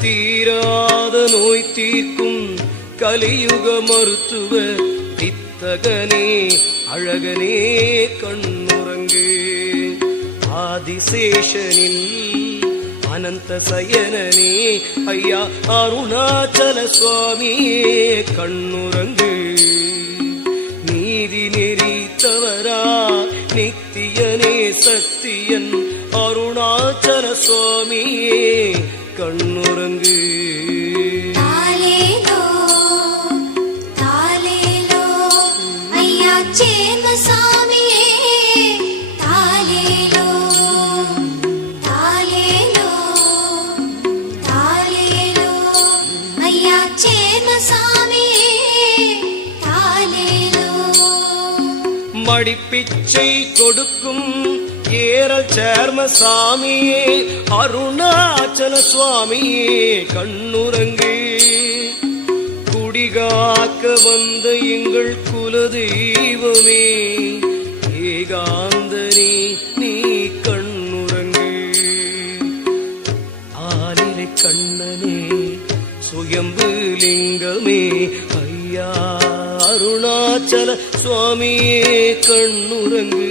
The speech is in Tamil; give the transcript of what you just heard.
தீராத நோய் தீர்க்கும் கலியுக மருத்துவ வித்தகனே அழகனே கண்ணுறங்கு. ஆதிசேஷனில் அனந்த சயனனே ஐயா அருணாச்சல சுவாமியே கண்ணுறங்கு. நீதி நெறி தவறா நித்தியனே சத்தியன் அருணாச்சல சுவாமியே கண்ணுறங்கு. மடிப்பிச்சை கொடுக்கும் ஏறல் சேர்ம சாமியே அருணாச்சல சுவாமியே கண்ணுறங்கு. குடிகாக்க வந்த எங்கள் குலதெய்வமே ஏகாந்தனே நீ கண்ணுரங்கு ஆலிலை கண்ணனே சுயம்பு லிங்கமே ஐயா அருணாச்சல சுவாமியே கண்ணுரங்கு